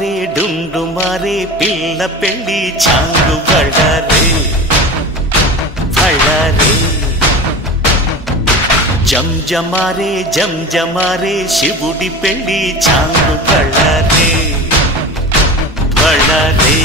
మారే డుండు మారే పిల్ల పెళ్ళి చాంగు బళ్ళారే బళ్ళారే జంజమారే జంజమారే శివుడి పెళ్ళి చాంగు బళ్ళారే బళ్ళారే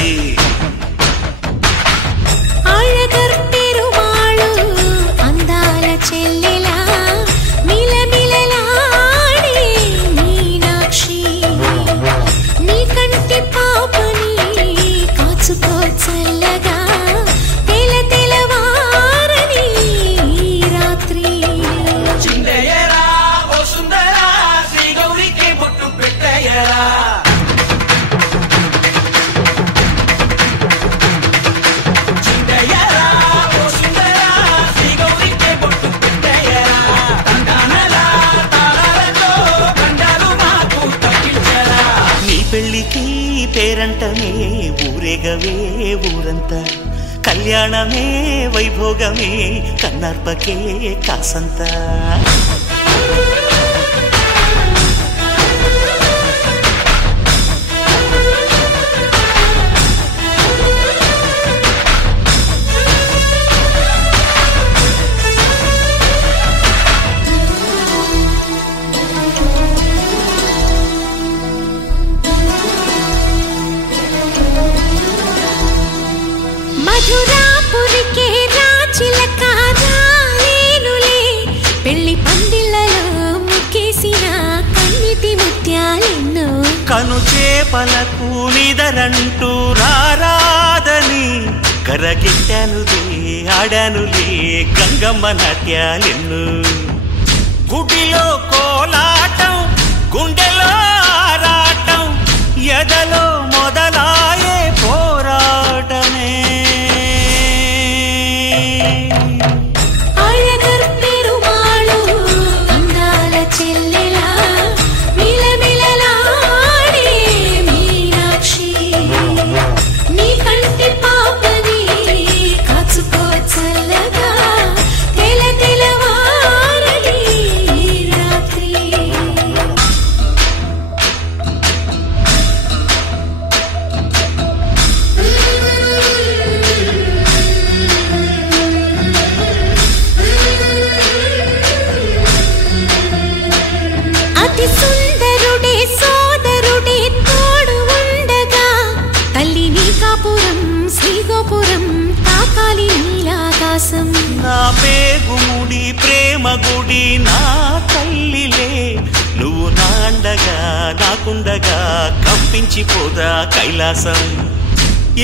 పెళ్ళికి పేరంటమే ఊరేగవే ఊరంతా కళ్యాణమే వైభోగమే కన్నార్పకే కాసంతా కను చేపలకు నిదరంటూ రారాదని కరగిట్టానులే ఆడానులే గంగమ్మ నాట్యాలెన్ను గుడిలో కోలాటం గుండెలో ఆరాటం ఎదలో మొదలాయే పోరాటమే నా పేగుముడి ప్రేమ గుడి నా తల్లిలే నువ్వు నాండగా నాకుండగా కంపించిపోదా కైలాసం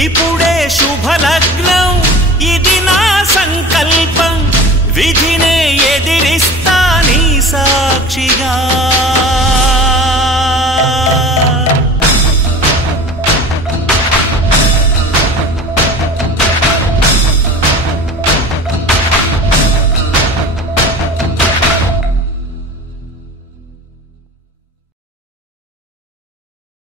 ఇప్పుడే శుభలగ్నం ఇది నా సంకల్పం విధినే ఎదిరిస్తా నీ సాక్షిగా